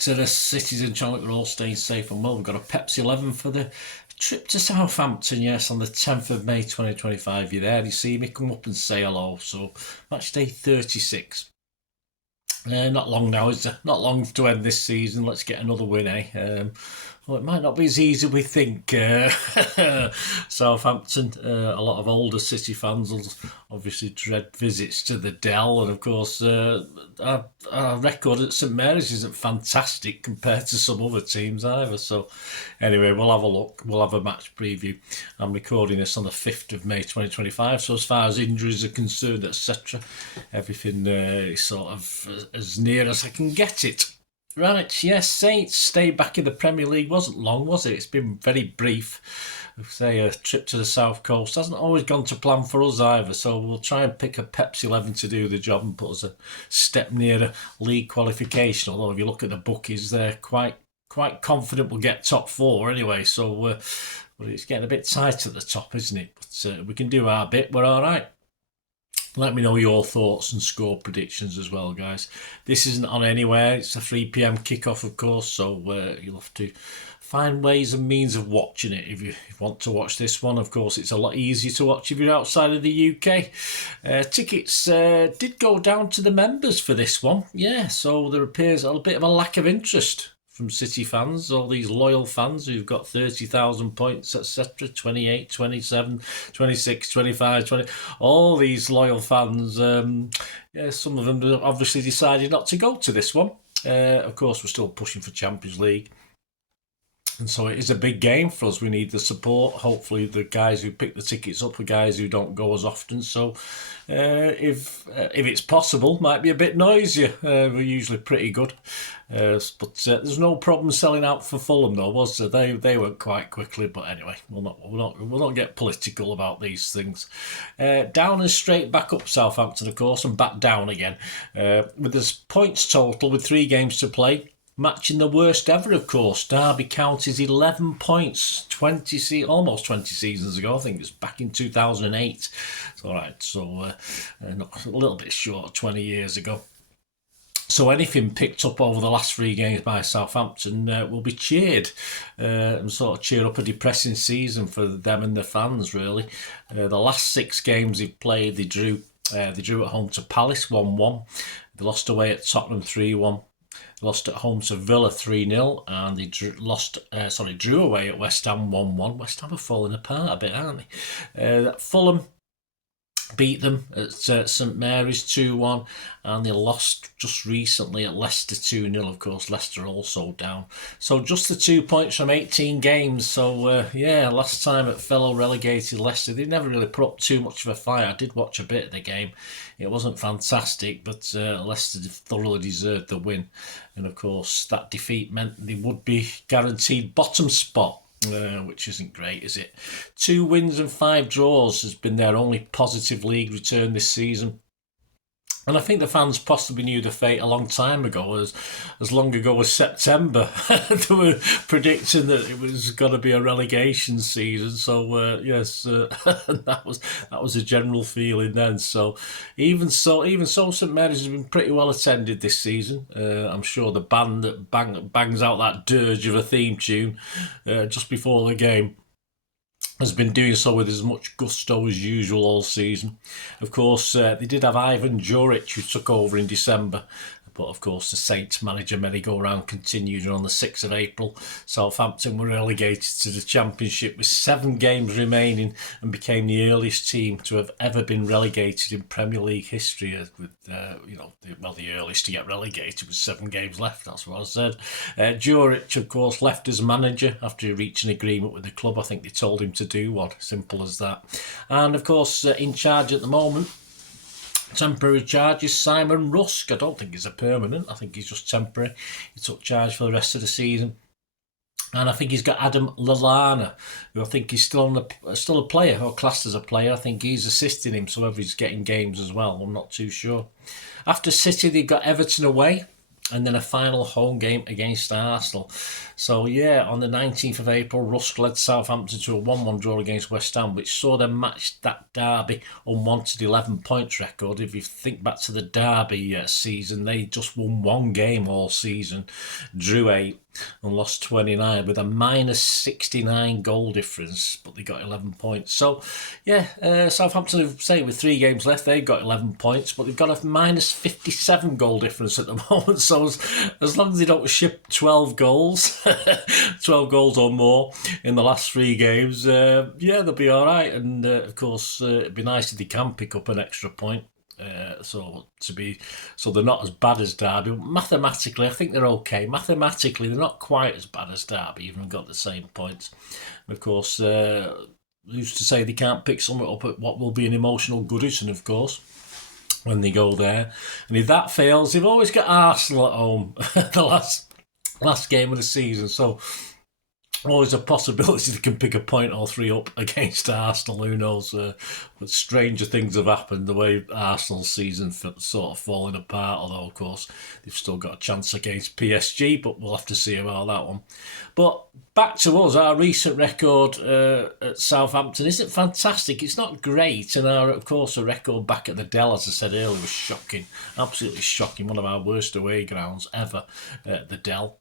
to the cities and Charlotte. We're all staying safe and well. We've got a Pepsi 11 for the trip to Southampton, yes, on the 10th of May 2025. You're there, you see me, come up and say hello. So, match day 36. Not long now, is there? Not long to end this season. Let's get another win, eh? Well, it might not be as easy as we think. Southampton, a lot of older City fans will obviously dread visits to the Dell, and of course our record at St Mary's isn't fantastic compared to some other teams either. So anyway, we'll have a look. We'll have a match preview. I'm recording this on the 5th of May 2025, so as far as injuries are concerned, etc., everything is sort of as near as I can get it. Right, yes, Saints stay back in the Premier League. Wasn't long, was it? It's been very brief. Say a trip to the South Coast hasn't always gone to plan for us either, so we'll try and pick a Pepsi 11 to do the job and put us a step nearer league qualification. Although if you look at the bookies, they're quite confident we'll get top four anyway, so well, it's getting a bit tight at the top, isn't it? But we can do our bit, we're all right. Let me know your thoughts and score predictions as well, guys. This isn't on anywhere. It's a 3 p.m. kickoff, of course, so you'll have to find ways and means of watching it if you want to watch this one. Of course, it's a lot easier to watch if you're outside of the UK. Tickets did go down to the members for this one. Yeah, so there appears a bit of a lack of interest from City fans, all these loyal fans who've got 30,000 points, etc., 28, 27, 26, 25, 20, all these loyal fans, yeah, some of them obviously decided not to go to this one. Of course, we're still pushing for Champions League. And so it is a big game for us. We need the support. Hopefully the guys who pick the tickets up are guys who don't go as often. So if it's possible, might be a bit noisier. We're usually pretty good. But there's no problem selling out for Fulham though, was there? They went quite quickly. But anyway, we'll not get political about these things. Down and straight back up Southampton, of course, and back down again. With this points total with 3 games to play. Matching the worst ever, of course. Derby County's 11 points, almost 20 seasons ago. I think it was back in 2008. It's all right, so not a little bit short, 20 years ago. So anything picked up over the last 3 games by Southampton will be cheered and sort of cheer up a depressing season for them and their fans, really. The last 6 games they've played, they drew at home to Palace 1-1. They lost away at Tottenham 3-1. Lost at home to Villa 3-0, and they drew away at West Ham 1-1. West Ham are falling apart a bit, aren't they? Fulham beat them at St Mary's 2-1, and they lost just recently at Leicester 2-0. Of course, Leicester also down. So just the 2 points from 18 games. So yeah, last time at fellow relegated Leicester, they never really put up too much of a fight. I did watch a bit of the game. It wasn't fantastic, but Leicester thoroughly deserved the win. And of course, that defeat meant they would be guaranteed bottom spot. Which isn't great, is it? 2 wins and 5 draws has been their only positive league return this season. And I think the fans possibly knew the fate a long time ago, as long ago as September. They were predicting that it was going to be a relegation season. So yes, that was a general feeling then. So even so, St Mary's has been pretty well attended this season. I'm sure the band that bangs out that dirge of a theme tune just before the game has been doing so with as much gusto as usual all season. Of course, they did have Ivan Juric, who took over in December. But of course, the Saints manager merry-go-round continued, and on the 6th of April, Southampton were relegated to the Championship with 7 games remaining and became the earliest team to have ever been relegated in Premier League history. With the earliest to get relegated with 7 games left. That's what I said. Juric, of course, left as manager after he reached an agreement with the club. I think they told him to do one. Simple as that. And of course, in charge at the moment. Temporary charge is Simon Rusk. I don't think he's a permanent. I think he's just temporary. He took charge for the rest of the season. And I think he's got Adam Lallana, who I think is still a player, or classed as a player. I think he's assisting him, so whether he's getting games as well, I'm not too sure. After City, they've got Everton away. and then a final home game against Arsenal. So yeah, on the 19th of April, Rusk led Southampton to a 1-1 draw against West Ham, which saw them match that Derby unwanted 11 points record. If you think back to the Derby season, they just won one game all season, drew 8 and lost 29 with a minus 69 goal difference, but they got 11 points. So yeah, Southampton have, say, with 3 games left, they've got 11 points, but they've got a minus 57 goal difference at the moment. So as long as they don't ship 12 goals, 12 goals or more in the last 3 games, yeah, they'll be all right. And of course, it'd be nice if they can pick up an extra point. So they're not as bad as Derby. Mathematically, I think they're okay. Mathematically, they're not quite as bad as Derby, even got the same points. And of course, who's to say they can't pick something up at what will be an emotional Goodison, of course, when they go there. And if that fails, they've always got Arsenal at home, the last game of the season. So always a possibility they can pick a point or 3 up against Arsenal. Who knows? But stranger things have happened, the way Arsenal's season sort of falling apart. Although, of course, they've still got a chance against PSG, but we'll have to see about that one. But back to us, our recent record at Southampton isn't fantastic. It's not great, and of course, a record back at the Dell, as I said earlier, was shocking, absolutely shocking. One of our worst away grounds ever at the Dell.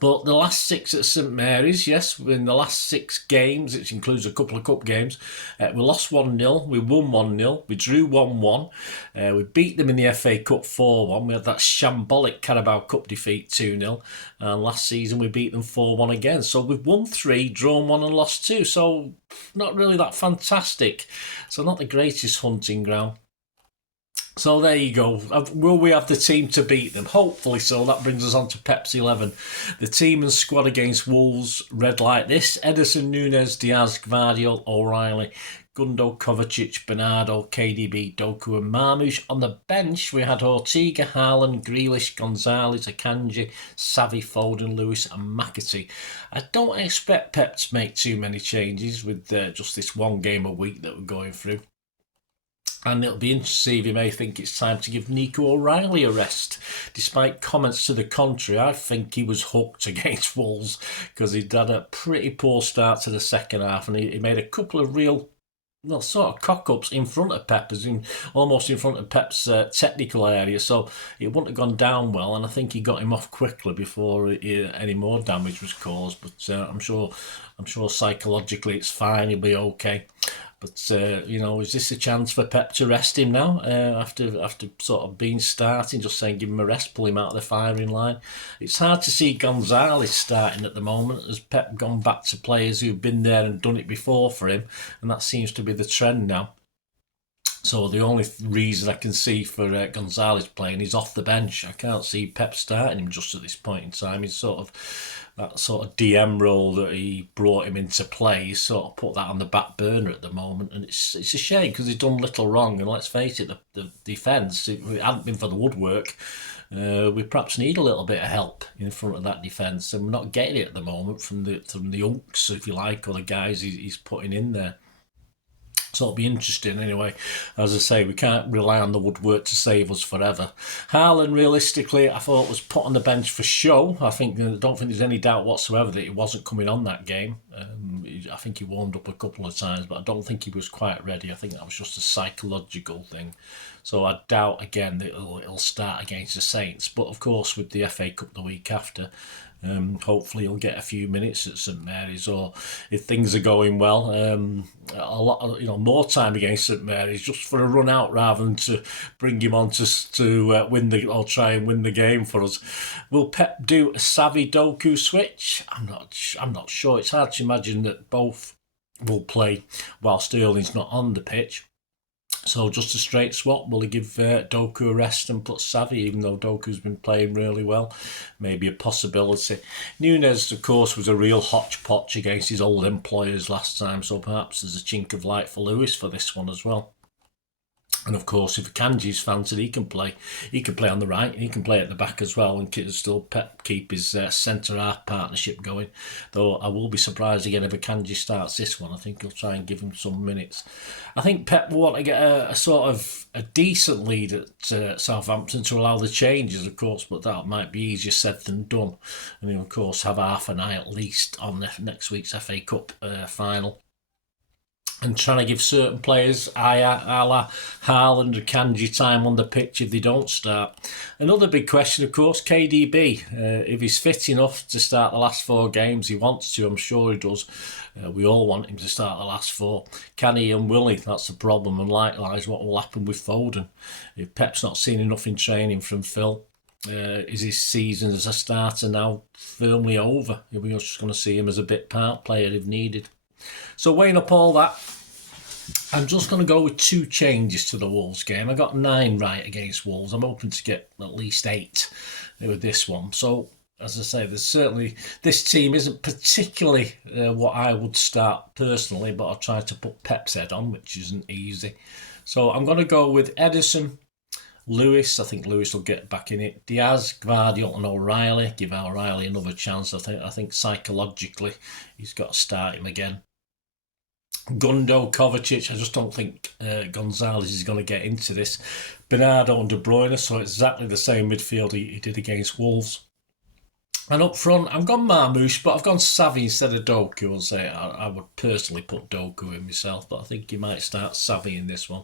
But the last 6 at St Mary's, yes, in the last 6 games, which includes a couple of cup games, we lost 1-0, we won 1-0, we drew 1-1, we beat them in the FA Cup 4-1, we had that shambolic Carabao Cup defeat 2-0, and last season we beat them 4-1 again. So we've won 3, drawn 1 and lost 2, so not really that fantastic. So not the greatest hunting ground. So there you go. Will we have the team to beat them? Hopefully so. That brings us on to Pep's 11. The team and squad against Wolves read like this: Ederson, Nunes, Diaz, Gvardiol, O'Reilly, Gundo, Kovacic, Bernardo, KDB, Doku and Marmoush. On the bench, we had Ortega, Haaland, Grealish, Gonzalez, Akanji, Savvy, Foden, Lewis and McAtee. I don't expect Pep to make too many changes with just this one game a week that we're going through. And it'll be interesting if you may think it's time to give Nico O'Reilly a rest. Despite comments to the contrary, I think he was hooked against Wolves because he'd had a pretty poor start to the second half, and he made a couple of real, sort of cock-ups in front of Pep, almost in front of Pep's technical area. So it wouldn't have gone down well, and I think he got him off quickly before any more damage was caused. But I'm sure psychologically it's fine. He'll be okay. But, is this a chance for Pep to rest him now after sort of being starting, just saying give him a rest, pull him out of the firing line? It's hard to see Gonzalez starting at the moment, as Pep gone back to players who've been there and done it before for him, and that seems to be the trend now. So the only reason I can see for Gonzalez playing is off the bench. I can't see Pep starting him just at this point in time. He's that sort of DM role that he brought him into play. He's sort of put that on the back burner at the moment, and it's a shame because he's done little wrong. And let's face it, the defence, if it hadn't been for the woodwork, we perhaps need a little bit of help in front of that defence, and we're not getting it at the moment from the unks, if you like, or the guys he's putting in there. So it'll be interesting anyway. As I say, we can't rely on the woodwork to save us forever. Haaland, realistically, I thought was put on the bench for show. I don't think there's any doubt whatsoever that he wasn't coming on that game. I think he warmed up a couple of times, but I don't think he was quite ready. I think that was just a psychological thing. So I doubt again that it'll start against the Saints. But of course, with the FA Cup the week after, hopefully he'll get a few minutes at St Mary's, or if things are going well, a lot, more time against St Mary's, just for a run out rather than to bring him on to win or try and win the game for us. Will Pep do a Savvy Doku switch? I'm not sure. It's hard to imagine that both will play while Sterling's not on the pitch. So just a straight swap. Will he give Doku a rest and put Savvy, even though Doku's been playing really well? Maybe a possibility. Nunes, of course, was a real hodgepodge against his old employers last time, so perhaps there's a chink of light for Lewis for this one as well. And of course, if Kanji's fancied, he can play. He can play on the right. He can play at the back as well, and still keep his centre half partnership going. Though I will be surprised again if Kanji starts this one. I think he'll try and give him some minutes. I think Pep will want to get a sort of a decent lead at Southampton to allow the changes, of course, but that might be easier said than done. And he'll, of course, have half an eye at least on next week's FA Cup final. And trying to give certain players, a la Haaland and Kanji, time on the pitch if they don't start. Another big question, of course, KDB. If he's fit enough to start the last 4 games, he wants to, I'm sure he does. We all want him to start the last 4. Can he and will he? That's the problem. And likewise, what will happen with Foden? If Pep's not seen enough in training from Phil, is his season as a starter now firmly over? We're just going to see him as a bit part player if needed. So weighing up all that, I'm just going to go with 2 changes to the Wolves game. I got 9 right against Wolves. I'm hoping to get at least 8 with this one. So, as I say, there's certainly, this team isn't particularly what I would start personally, but I'll try to put Pep's head on, which isn't easy. So I'm going to go with Ederson, Lewis. I think Lewis will get back in it. Diaz, Gvardiol and O'Reilly. Give O'Reilly another chance. I think psychologically he's got to start him again. Gundo, Kovacic, I just don't think Gonzalez is going to get into this. Bernardo and De Bruyne, so exactly the same midfield he did against Wolves. And up front, I've gone Marmoush, but I've gone Savvy instead of Doku. I'll say I would personally put Doku in myself, but I think he might start Savvy in this one.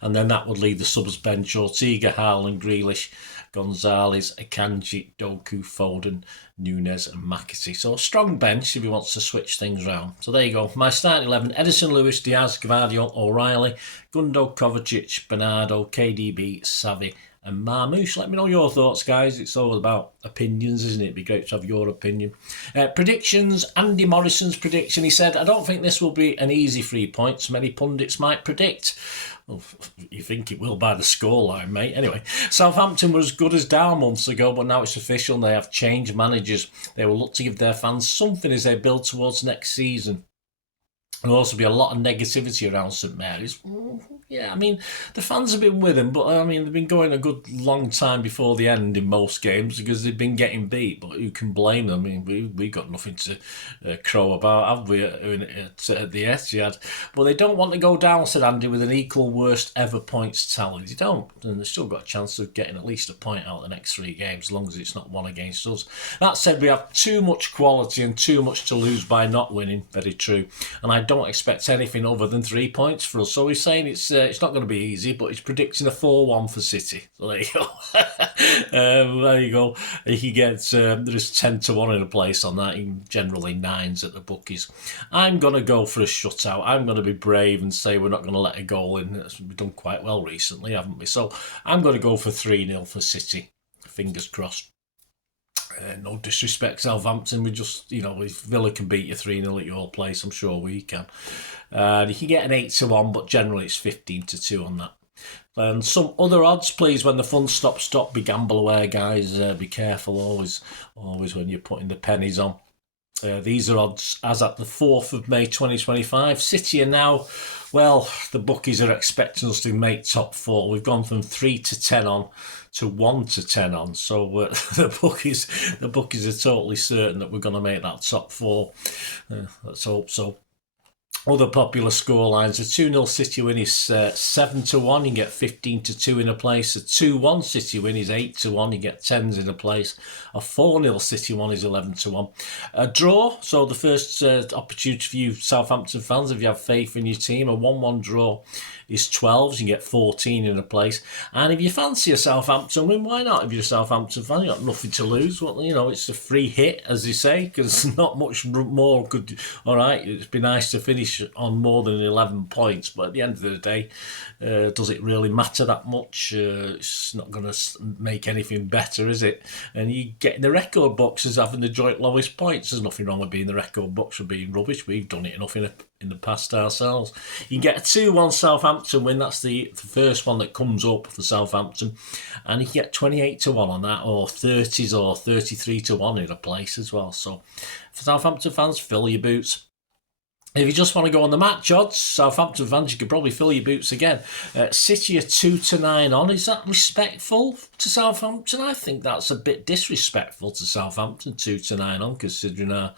And then that would leave the subs bench: Ortega, Haaland, Grealish, Gonzalez, Akanji, Doku, Foden, Nunes and McAtee. So a strong bench if he wants to switch things around. So there you go. My starting 11: Ederson, Lewis, Diaz, Gvardiol, O'Reilly, Gundo, Kovacic, Bernardo, KDB, Savvy and Marmoush. Let me know your thoughts, guys. It's all about opinions, isn't it? It'd be great to have your opinion. Predictions. Andy Morrison's prediction. He said, I don't think this will be an easy 3 points. Many pundits might predict. Well, you think it will by the scoreline, mate. Anyway, Southampton were as good as down months ago, but now it's official and they have changed managers. They will look to give their fans something as they build towards next season. There'll also be a lot of negativity around St Mary's. Yeah, I mean, the fans have been with him, but I mean, they've been going a good long time before the end in most games because they've been getting beat, but who can blame them? I mean, we got nothing to crow about, have we, at the Etihad? But they don't want to go down, said Andy, with an equal worst ever points tally. They don't, and they've still got a chance of getting at least a point out of the next 3 games, as long as it's not one against us. That said, we have too much quality and too much to lose by not winning, very true, and I don't expect anything other than 3 points for us. So he's saying it's not going to be easy, but he's predicting a 4-1 for City. So there you go. There you go. He gets there's 10-1 in a place on that. Generally 9s at the bookies. I'm going to go for a shutout. I'm going to be brave and say we're not going to let a goal in. We've done quite well recently, haven't we? So I'm going to go for 3-0 for City. Fingers crossed. No disrespect, Southampton. We just, if Villa can beat you 3-0 at your place, I'm sure we can. You can get an 8-1, but generally it's 15-2 on that. And some other odds, please, when the fun stops, stop. Be gamble aware, guys. Be careful always when you're putting the pennies on. These are odds as at the 4th of May 2025. City are now, well, the bookies are expecting us to make top 4. We've gone from 3-10 on to 1-10 on. So the bookies are totally certain that we're going to make that top 4. Let's hope so. Other popular scorelines: a 2-0 City win is 7-1, you get 15-2 in a place. A 2-1 City win is 8-1, you get 10s in a place. A 4-0 City one is 11-1. A draw, so the first opportunity for you Southampton fans, if you have faith in your team, a 1-1 draw is 12s, you get 14 in a place. And if you fancy a Southampton win, why not? If you're a Southampton fan, you've got nothing to lose. Well, it's a free hit, as they say, because not much more could. All right, it'd be nice to finish on more than 11 points, but at the end of the day, does it really matter that much? It's not going to make anything better, is it? And you get in the record books as having the joint lowest points. There's nothing wrong with being in the record books for being rubbish. We've done it enough in the past ourselves. You can get a 2-1 Southampton win. That's the first one that comes up for Southampton, and you can get 28-1 on that, or 30s or 33-1 in a place as well. So for Southampton fans, fill your boots. If you just want to go on the match odds, Southampton fans, you could probably fill your boots again. City are 2-9 on. Is that respectful to Southampton? I think that's a bit disrespectful to Southampton, 2-9 on, considering our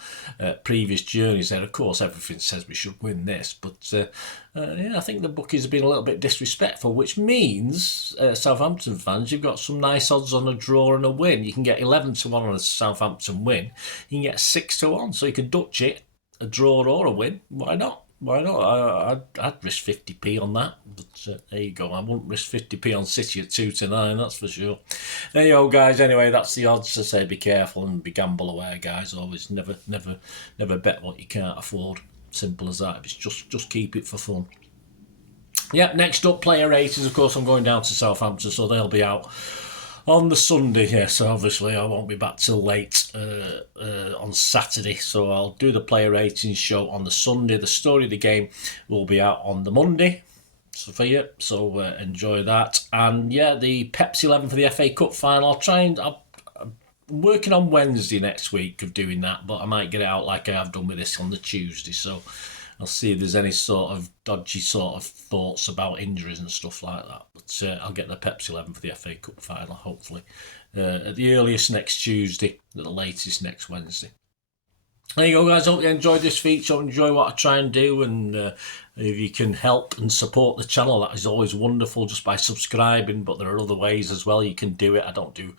previous journeys there. Of course, everything says we should win this, but yeah, I think the bookies have been a little bit disrespectful, which means, Southampton fans, you've got some nice odds on a draw and a win. You can get 11-1 on a Southampton win. You can get 6-1, so you can Dutch it. A draw or a win, why not? Why not? I'd risk 50p on that, but there you go. I wouldn't risk 50p on City at 2-9, that's for sure. There you go, guys. Anyway, that's the odds. I say be careful and be gamble aware, guys. Always never bet what you can't afford. Simple as that. It's just keep it for fun. Yep, next up, player ratings. Of course, I'm going down to Southampton, so they'll be out on the Sunday here, so obviously I won't be back till late on Saturday, so I'll do the player ratings show on the Sunday. The story of the game will be out on the Monday, for you, so enjoy that. And yeah, the Pepsi 11 for the FA Cup final, I'm working on Wednesday next week of doing that, but I might get it out like I have done with this on the Tuesday, so I'll see if there's any sort of dodgy sort of thoughts about injuries and stuff like that. But I'll get the Pepsi 11 for the FA Cup final, hopefully. At the earliest next Tuesday, at the latest next Wednesday. There you go, guys. Hope you enjoyed this feature. Enjoy what I try and do, and if you can help and support the channel, that is always wonderful, just by subscribing. But there are other ways as well you can do it. I don't do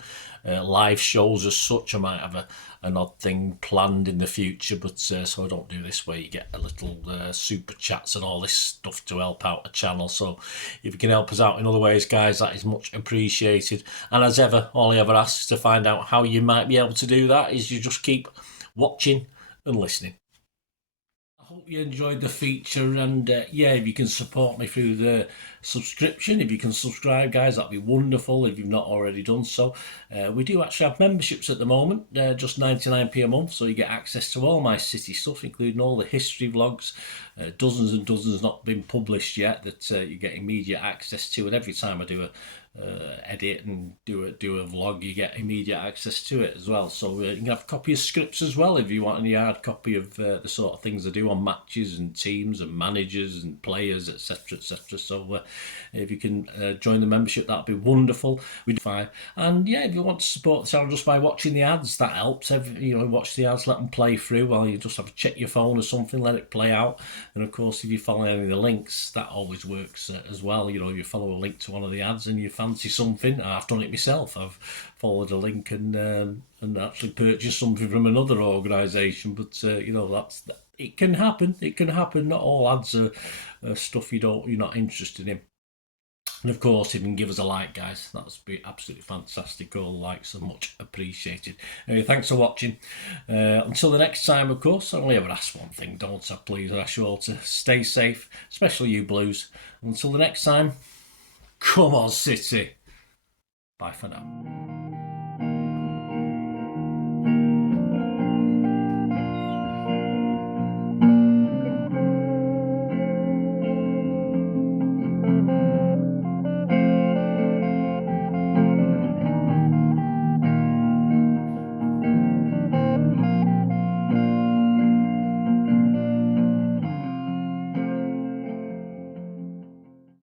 live shows as such. I might have an odd thing planned in the future, but so I don't do this where you get a little super chats and all this stuff to help out the channel. So if you can help us out in other ways, guys, that is much appreciated. And as ever, all I ever ask to find out how you might be able to do that is you just keep watching and listening. I hope you enjoyed the feature, and yeah, if you can support me through the subscription, if you can subscribe, guys, that'd be wonderful if you've not already done so. We do actually have memberships at the moment, just 99p a month, so you get access to all my City stuff, including all the history vlogs, dozens and dozens not been published yet, that you get immediate access to, and every time I do a edit and do a vlog, you get immediate access to it as well. So you can have a copy of scripts as well if you want any hard copy of the sort of things I do on matches and teams and managers and players, etc, etc. So if you can join the membership, that'd be wonderful. We do fine. And yeah, if you want to support the channel just by watching the ads, that helps. Watch the ads, let them play through while you just have to check your phone or something, let it play out. And of course, if you follow any of the links, that always works as well. If you follow a link to one of the ads and you fancy something, I've done it myself. I've followed a link and actually purchased something from another organisation. But that's it can happen. It can happen. Not all ads are stuff you're not interested in. And of course, if you can give us a like, guys, that would be absolutely fantastic. All likes are much appreciated. Anyway, thanks for watching. Until the next time, of course, I only ever ask one thing, don't I? Please, I ask you all to stay safe, especially you Blues. Until the next time, come on, City. Bye for now.